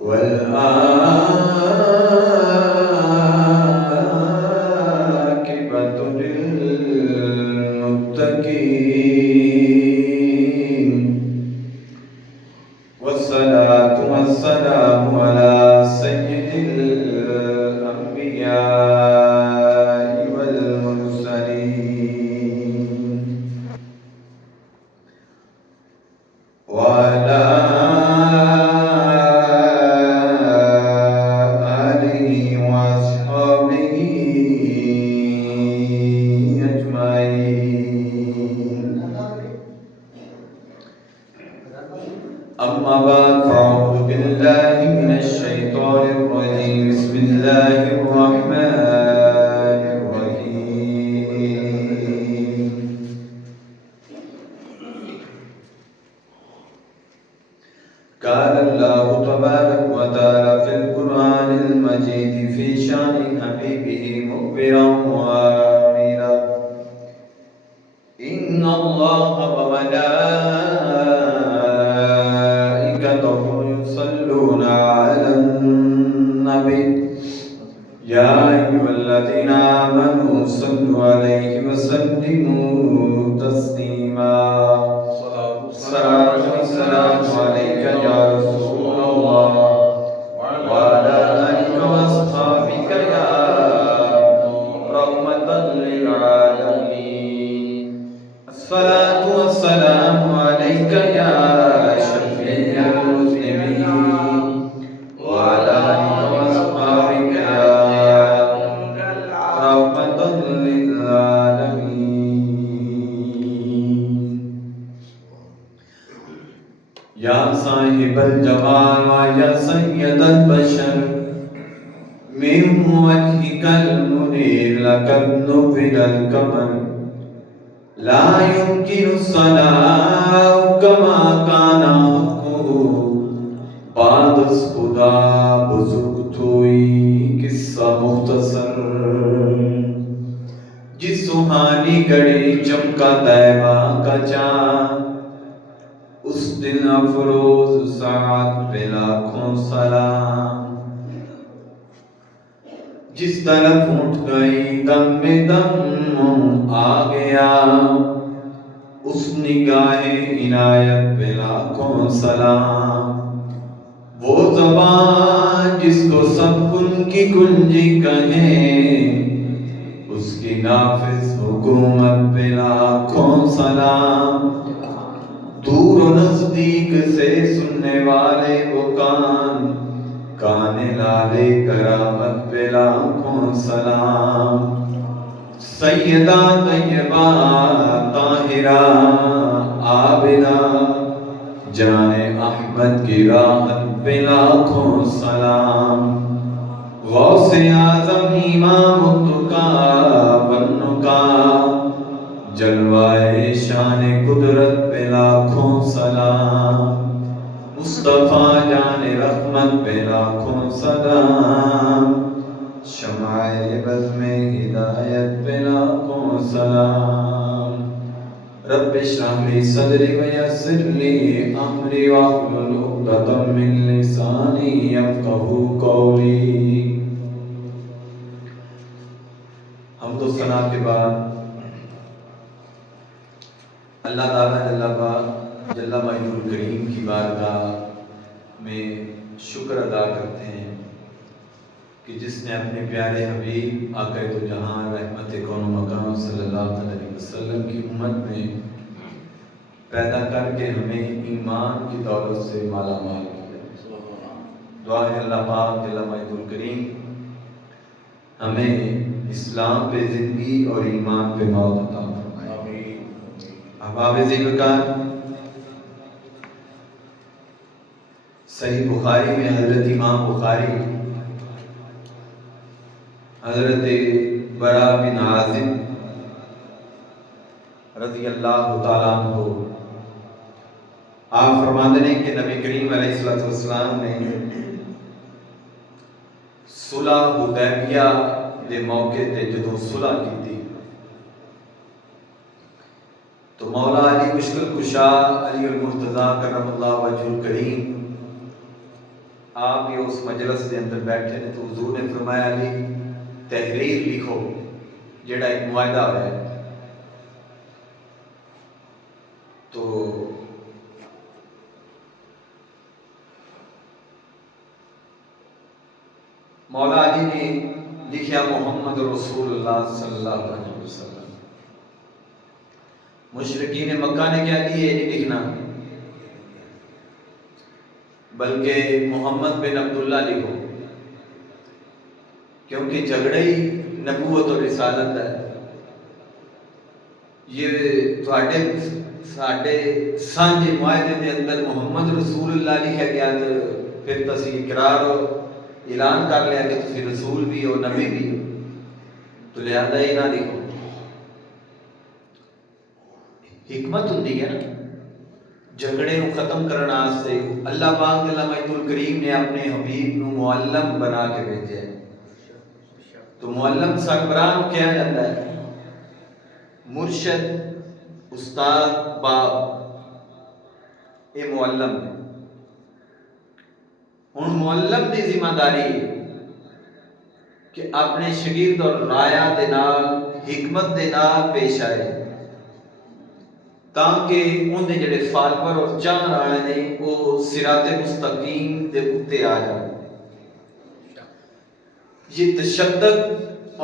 والعاقبة للمتقين والصلاة والسلام على سيد الأنبياء والمرسلين وعلى آله وأصحابه أجمعين. أما بعد فأعوذ بالله من الشيطان الرجيم. بسم الله الرحمن الرحيم. قال الله تبارك وتعالى في القرآن المجيد في شأن حبيبه مخبرا وآمرا: إن الله وملائكته يصلون على النبي يا أيها الذين آمنوا صلوا عليه وسلموا تسليما. الصلاة والسلام عليك يا رسول الله وعلى آلك وأصحابك يا رحمة للعالمين. الصلاة والسلام عليك يا شفيع المسلمين وعلى آلك وأصحابك يا رحمة للعالمين. یا صاحب الجمال ویا سید البشر من وجهك المنير لقد نفذ القمر لا يمكن الصلاة كما كان حقه بعد از خدا بزرگ توئی قصہ مختصر. جس سہانی گھڑی چمکا طیبہ کا چاند اس دن افروز ساعت پہ لاکھوں سلام. جس طرف اٹھ گئی دم میں دم آ گیا اس نگاہ عنایت پہ لاکھوں سلام. وہ زبان جس کو سب ان کی کنجی کہیں اس کی نافذ حکومت پہ لاکھوں سلام. دور و نزدیک سے سننے والے وہ کان لالے کرامت پہ لاکھوں سلام. سیدہ طیبہ طاہرہ عابدہ جان احمد کی راحت پہ لاکھوں سلام. غوث اعظم امام التقیٰ والنقیٰ جلوائے شان قدرت پہ لاکھوں سلام. مصطفیٰ جان رحمت پہ لاکھوں سلام. شمع بزم ہدایت پہ لاکھوں سلام. رب اشرح لی صدری ویسر لی امری واحلل عقدۃ من لسانی یفقہوا قولی. حمد و ثنا کے بعد اللہ تعالیٰ جل مجدہ الکریم کی بارگاہ میں شکر ادا کرتے ہیں کہ جس نے اپنے پیارے حبیب آقا دو جہاں رحمت کون و مکان صلی اللہ علیہ وسلم کی امت میں پیدا کر کے ہمیں ایمان کی دولت سے مالا مال کیا. دعا ہے اللہ پاک جل مجدہ الکریم ہمیں اسلام پہ زندگی اور ایمان پہ موت عطا فرمائے. احباب ذکر صحیح بخاری میں حضرت امام بخاری حضرت برا بن عازب رضی اللہ تعالیٰ عنہ آپ فرماتے ہیں کہ نبی کریم علیہ السلام نے صلح حدیبیہ دے موقع تے جدوں صلح کی تھی تو مولا علی مشکل کشا علی المرتضیٰ کرم اللہ وجہ الکریم آپ بھی اس مجلس کے اندر بیٹھے نے تو حضور نے فرمایا علی تحریر لکھو جڑا ایک معاہدہ ہوا ہے. تو مولا علی نے لکھیا محمد رسول اللہ صلی اللہ علیہ وسلم. مشرکین مکہ نے کیا کہ یہ نہیں لکھنا بلکہ محمد بن عبداللہ لکھو، کیونکہ جھگڑے ہی نبوت اور رسالت ہے. یہ ساڈے سانجھے معاہدے کے اندر محمد رسول اللہ لکھا گیا تو پھر تسی اقرار اعلان کر لیا کہ تسی رسول بھی ہو نبی بھی ہو، تو لہذا یہ نہ لکھو. حکمت ہوندی ہے نا جھگڑے کو ختم کرنے واسطے. اللہ پاک جل مجدہ الکریم نے اپنے حبیب نو معلم بنا کے بھیجا ہے. تو معلم سربراہ کیا جاتا ہے؟ مرشد، استاد، باپ، یہ معلم ہے. ہن معلم دی ذمہ داری ہے کہ اپنے شاگرد اور رایا دے نال حکمت دے نال پیش آئے تاکہ ان دے جڑے فالور اور چاہن والے نے وہ صراط مستقیم دے اتے آ جائے. یہ تشدد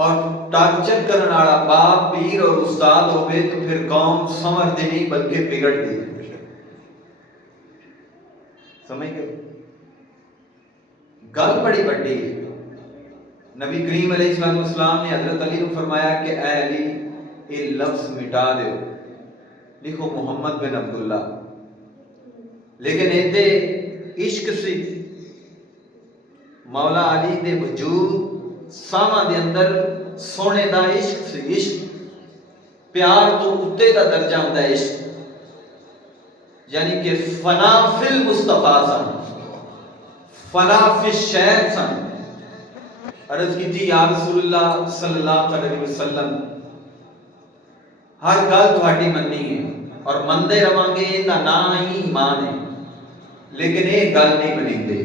اور ٹارچر کرنے والا باپ، پیر اور استاد ہوئے تو پھر قوم سنور دی نہیں بلکہ بگڑ دی. سمجھ گئے؟ گل بڑی بڑی ہے. نبی کریم علیہ السلام نے حضرت علی کو فرمایا کہ اے علی یہ لفظ مٹا دو، لکھو محمد بن عبداللہ. لیکن ایتے عشق سی مولا علی دے وجود ساواں دے اندر سونے دا عشق سی. عشق پیار تو اتے دا درجہ ہوندا ہے عشق، یعنی کہ فنا فی المصطفیٰ سن، فنا فی الشیخ سن. عرض کی تھی یا رسول اللہ صلی اللہ علیہ وسلم ہر گل تہاڈی مننی ہے اور مندے رواں گے دا نا ہی ایمان ہے، لیکن یہ گل نہیں منیندے.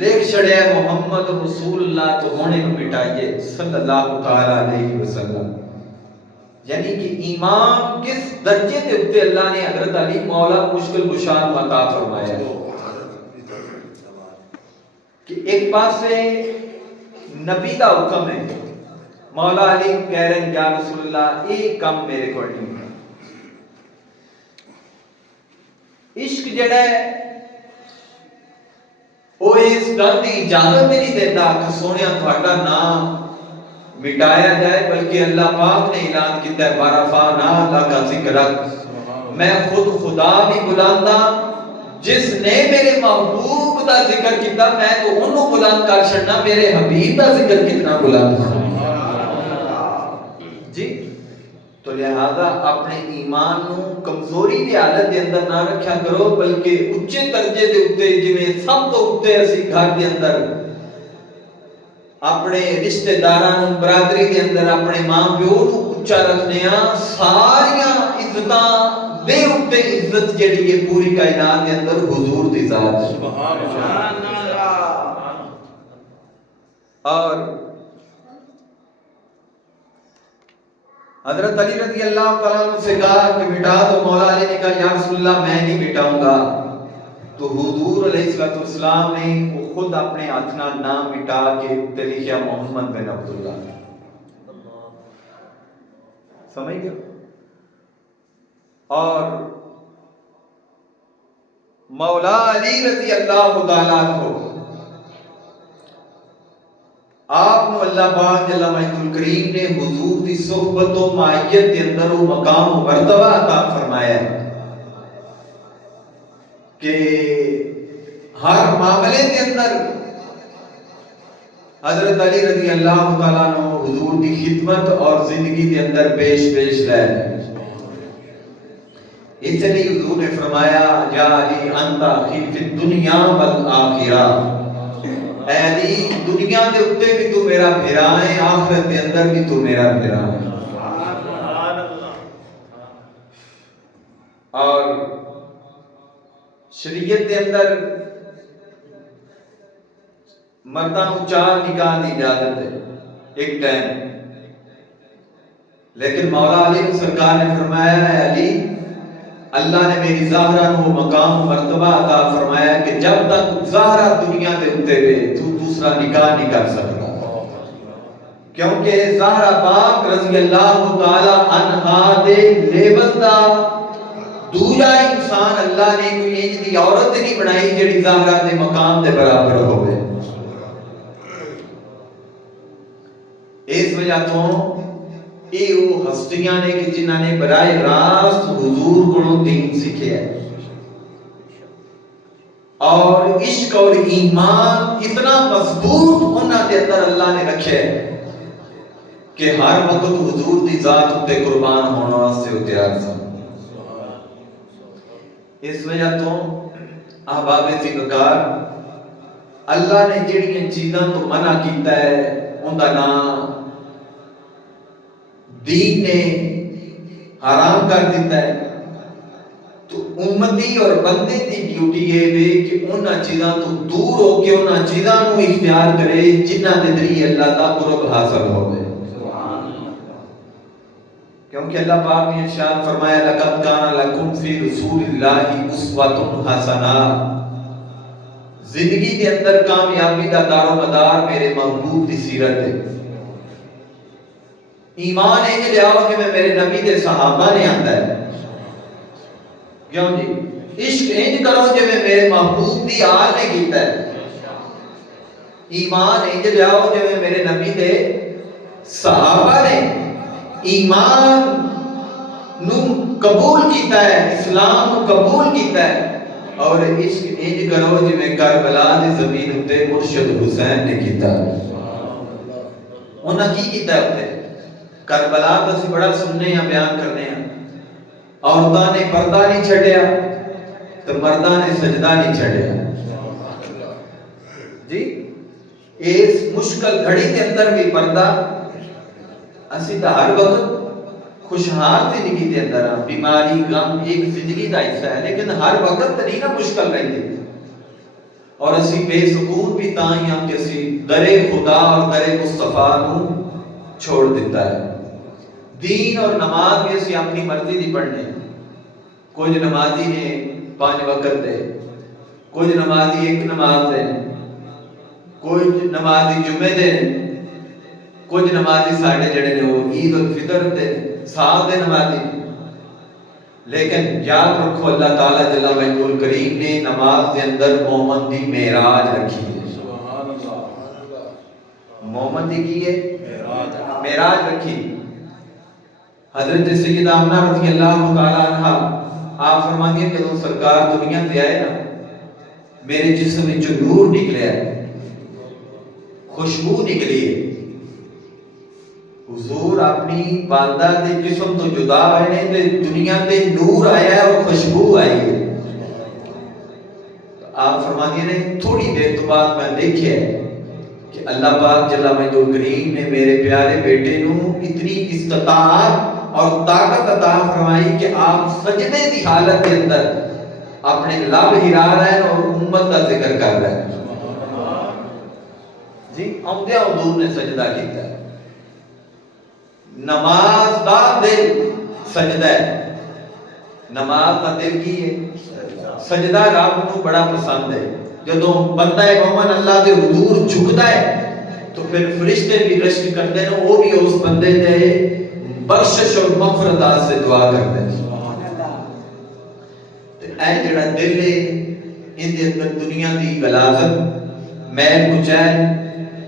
لکھ چھڑیا محمد رسول اللہ تو ہونے کو مٹائیے صلی اللہ تعالی علیہ وسلم. یعنی کہ ایمان کس درجے دے اتے اللہ نے حضرت علی مولا مشکل کشا عطا فرمایا ہے کہ ایک پاسے نبی دا حکم ہے. مولا علی کہہ رہے ہیں یا رسول اللہ ایک کام میرے کو نہیں ہے. عشق جڑا ہے وہ اس گل کی اجازت نہیں دیتا کہ سونیا تھوڑا نام مٹایا جائے، بلکہ اللہ پاک نے اعلان کیتا ہے وَرَفَعْنَا لَكَ ذِكْرَكَ، میں خود خدا بھی بلاندا جس نے میرے محبوب دا ذکر کیتا میں تو انہوں بلند کر چھڑنا، میرے حبیب دا ذکر کتنا بلند ہے جی. تو لہذا اپنے ایمان نو کمزوری دی حالت دے اندر نہ رکھیا کرو، بلکہ اچے درجے دے اتے جویں سب تو اتے اسی گھر دے اندر اپنے رشتہ داراں برادری دے اندر اپنے ماں پیو نو اچا رکھنے ہاں، ساریاں عزتاں دے اتے عزت جڑی ہے پوری کائنات دے اندر حضور دی ذات. سبحان اللہ. اور حضرت علی رضی اللہ تعالیٰ عنہ سے کہا کہ مٹا دو. مولا علی نے کہا یا رسول اللہ میں نہیں مٹاؤں گا. تو حضور علیہ السلام نے وہ خود اپنے ہاتھ نام مٹا کے لکھیا محمد بن عبداللہ. سمجھ گئے؟ اور مولا علی رضی اللہ تعالیٰ عنہ آپ نو اللہ پاک جل مجدہ الکریم نے حضور دی صحبت و معیت کے اندر وہ مقام و مرتبہ عطا فرمایا ہے کہ ہر معاملے کے اندر حضرت علی رضی اللہ تعالیٰ عنہ حضور دی خدمت اور زندگی کے اندر پیش رہے. اس لیے حضور نے فرمایا یا علی انت اخی فی الدنیا والآخرہ، اے علی دنیا دے اتے بھی تو میرا بھرا ہے، آخرت دے اندر بھی تو میرا بھرا ہے. اور شریعت دے اندر مرداں نوں 4 نکاح دی اجازت ہے ایک ٹائم، لیکن مولا علی سرکار نے فرمایا ہے علی، اللہ نے میری زہرا کو مقام مرتبہ عطا فرمایا کہ جب تک زہرا دنیا دے اوتے وے تو دوسرا نکاح نہیں کر سکتا، کیونکہ زہرا پاک رضی اللہ تعالی عنہا دے لیول دا دوجا انسان اللہ نے کوئی انج دی عورت نہیں بنائی جڑی زہرا دے مقام دے برابر ہوے۔ اس وجہ تو یہ وہ ہستیاں نے کہ جنہاں نے براہ راست حضور کو دین سیکھے ہے، اور عشق اور ایمان اتنا مضبوط انہاں دے اندر اللہ نے رکھے ہے کہ ہر وقت حضور دی ذات تے قربان ہونا واسطے تیار سن۔ اس وجہ تو احباب ذکر اللہ نے جڑیاں چیزاں تو منع کیتا ہے ان دا نام دین نے حرام کر دیتا ہے، تو امتی اور بندے دی ڈیوٹی یہ ہے کہ انہاں چیزاں تو دور ہو کے انہاں چیزاں نو اختیار کرے جنہاں دے ذریعے اللہ دا قرب حاصل ہوئے، کیونکہ اللہ پاک نے ارشاد فرمایا لقد کان لکم فی رسول اللہ اسوۃ حسنہ، زندگی کے اندر کامیابی کا دار و مدار میرے محبوب کی سیرت ہے۔ ایمان انج لیاؤ کہ میں میرے نبی دے صحابہ نے آندا ہے، کیوں جی عشق انج کرو جو میں میرے محبوب دی آل نے کیتا ہے، ایمان انج لیاؤ جو میں میرے نبی دے صحابہ نے ایمان نو قبول کیتا ہے، اسلام نو قبول کیتا ہے، اور عشق انج کرو جی میں کربلا دی زمین تے مرشد حسین نے کیتا ہے۔ انہاں کی کیتا ہے تے کربلا دا سی بڑا سننے یا بیان کرنے ہیں، عورتاں نے پردہ نہیں چھڈیا تو مرداں نے سجدہ نہیں چھڈیا جی۔ اس مشکل گھڑی کے اندر بھی پردہ، اسی تا ہر وقت خوشحال زندگی کے اندر بیماری غم ایک زندگی کا حصہ ہے، لیکن ہر وقت نہیں نا مشکل رہتی، اور اسی بے سکون بھی تائیں ہم کہ اسی در خدا اور در مصطفیٰ نو چھوڑ دیتا ہے۔ دین اور نماز بھی اسی اپنی مرضی دی پڑھنے، کچھ نمازی نے 5 وقت دے، کچھ نمازی 1 نماز دے، کچھ نمازی جمعے دے، کچھ نمازی ساڑھے جڑے نے وہ عید الفطر دے سال دے نمازی، لیکن یاد رکھو اللہ تعالیٰ جل وعلا الکریم نے نماز دے اندر مومن دی معراج رکھی ہے۔ مومن دی کی ہے معراج رکھی۔ حضرت سیدہ آمنہ رضی اللہ تعالیٰ عنہ آپ فرماتی ہیں کہ وہ سرکار دنیا سے آئے نا، میرے جسم میں جو نور نکلے ہے، خوشبو نکلی ہے، حضور اپنی والدہ دے جسم تو جدا ہوئے نے تے دنیا تے نور آیا ہے اور خوشبو آئی ہے۔ آپ فرماتی ہیں تھوڑی دیر تو بعد میں دیکھے کہ اللہ پاک جل وعلا کریم نے میرے پیارے بیٹے نو اتنی استطاعت اور طاقت عطا فرمائی کہ آپ سجدے دی حالت کے اندر اپنے لب ہلا رہے ہیں اور امت کا ذکر کر رہے ہیں جی۔ آمدیا حضور نے سجدہ کیتا ہے۔ نماز دا دل سجدہ ہے، نماز دا دل کی ہے سجدہ، رب نو بڑا پسند ہے۔ جدوں بندہ مومن اللہ دے حضور جھکدا ہے تو پھر فرشتے بھی رشک کرتے ہیں، وہ بھی اس بندے دے بخشش اور مغفرت سے دعا کرتے ہیں۔ اے جڑا دل ہے ان دے اندر دنیا دی غلاظت میل کچیل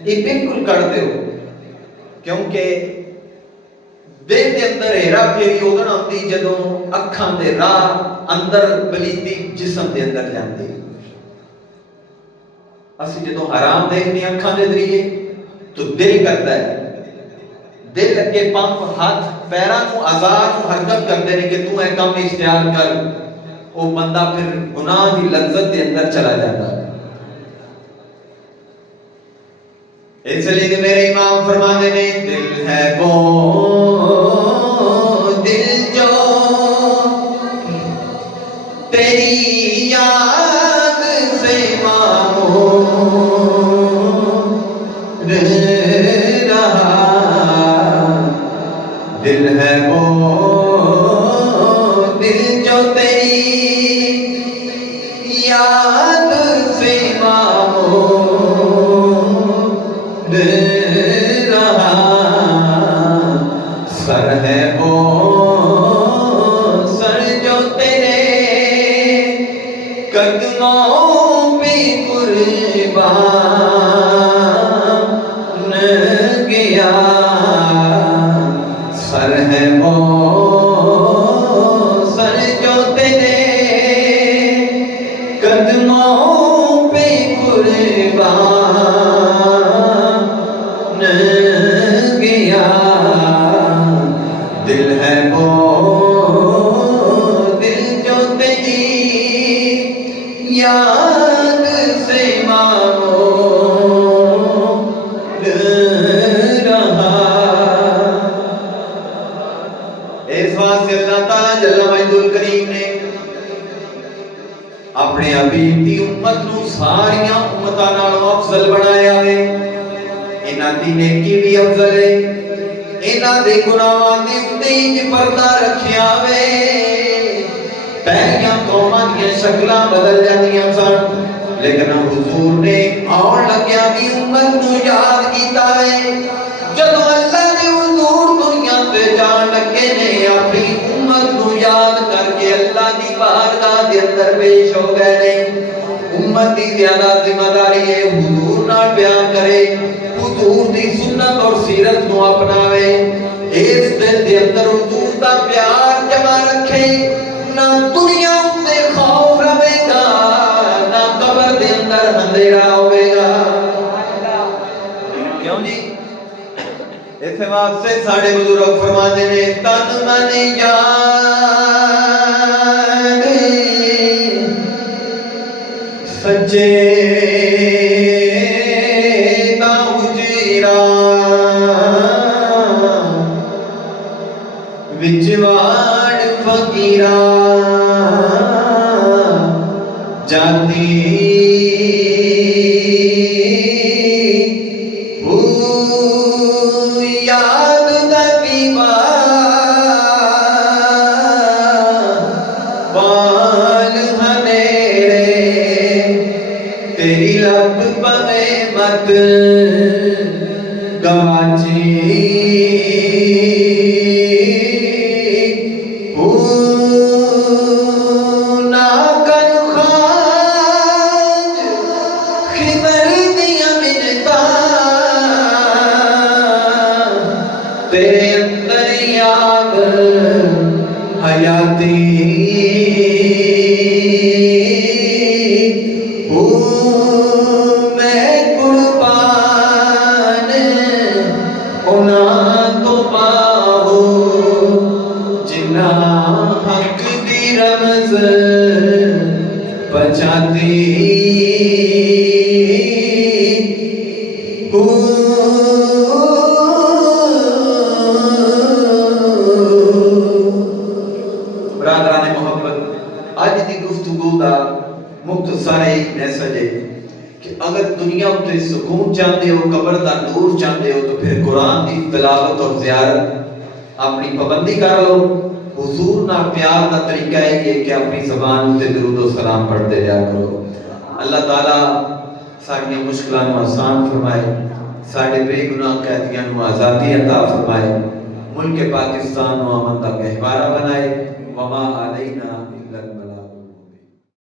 یہ بالکل کر دیو، کیونکہ دل دے اندر ہیرا پھیری ادن آتی جدوں اکھاں دے راہ اندر بلیتی جسم دے اندر جاندی۔ اسی جدوں حرام دیکھنے اکھاں دے ذریعے تو دل کرتا ہے، دل اگے پنپ ہاتھ پیراں نو اعضاء نو حرکت کرتے ہیں کہ تو اے کام اختیار کر، وہ بندہ پھر گناہ دی لذت دے اندر چلا جاتا ہے۔ اس لیے میرے امام فرماتے ہیں دل ہے وہ دل جو تیری یاد یاد سے معمود رہا، سر ہے وہ سر جو تیرے قدموں پہ قربان گیا، سر ہے وہ سر جو تیرے قدموں پہ قربان گیا، دل ہے وہ دل جو تیری یاد سے معمود رہا۔ اس واسطے اللہ تعالیٰ جل مجدہ الکریم نے اپنے حبیب دی امت نو ساریاں امتاں نالوں افضل بنایا ہے۔ انہاں دی نیکی بھی افضل ہے، انہاں دے گناہاں دے اُتے انج پردہ رکھیا وے۔ پہلیاں قوماں دیاں شکلاں بدل جاندیاں سن، لیکن حضور نے آن لگیا دی امت نو یاد کیتا ہے۔ جدوں اللہ نے حضور دنیا تے جان لگے نے اپنی امت نو یاد کر کے اللہ دی بارگاہ دے اندر پیش ہو گئے نے۔ امت دی زیادہ ذمہ داری ہے حضور نال بیان کرے، حضور دی سنت اور سیرت نو اپناوے، اس دل دے اندر حضور دا پیار جمع رکھے، نہ دنیا تے خوف رہے گا، نہ قبر دے اندر اندھیرا ہوئے گا۔ کیوں جی؟ اس واسطے ساڑھے بزرگ فرماتے نے تن من جان سچے دا اجرا وچ واڑ فقیرا جاتی یاد دا دیوا بال ہنیرے تیری لب پوے مت گواچی، نہ کر خواج خضر دیاں منتاں، تیرے اندر یاد حیاتی، میں قربان انہاں تو پاؤ جنہ حق دی رمز بچاتی، برادران محبت، آج دی گفتگو دا مختصر ایک میسج ہے کہ اگر دنیا تے سکون چاہتے ہو، قبر دا نور چاہتے ہو، تو پھر قرآن دی تلاوت اور زیارت اپنی پابندی کر لو۔ حضور نہ پیار دا طریقہ ہے یہ کہ اپنی زبان تے درود و سلام پڑھتے جا کرو۔ اللہ تعالیٰ ساری مشکلات نو آسان فرمائے، سارے بے گناہ قیدیاں نو آزادی عطا فرمائے، ملک پاکستان نو امن دا گہوارہ بنائے۔ وما علینا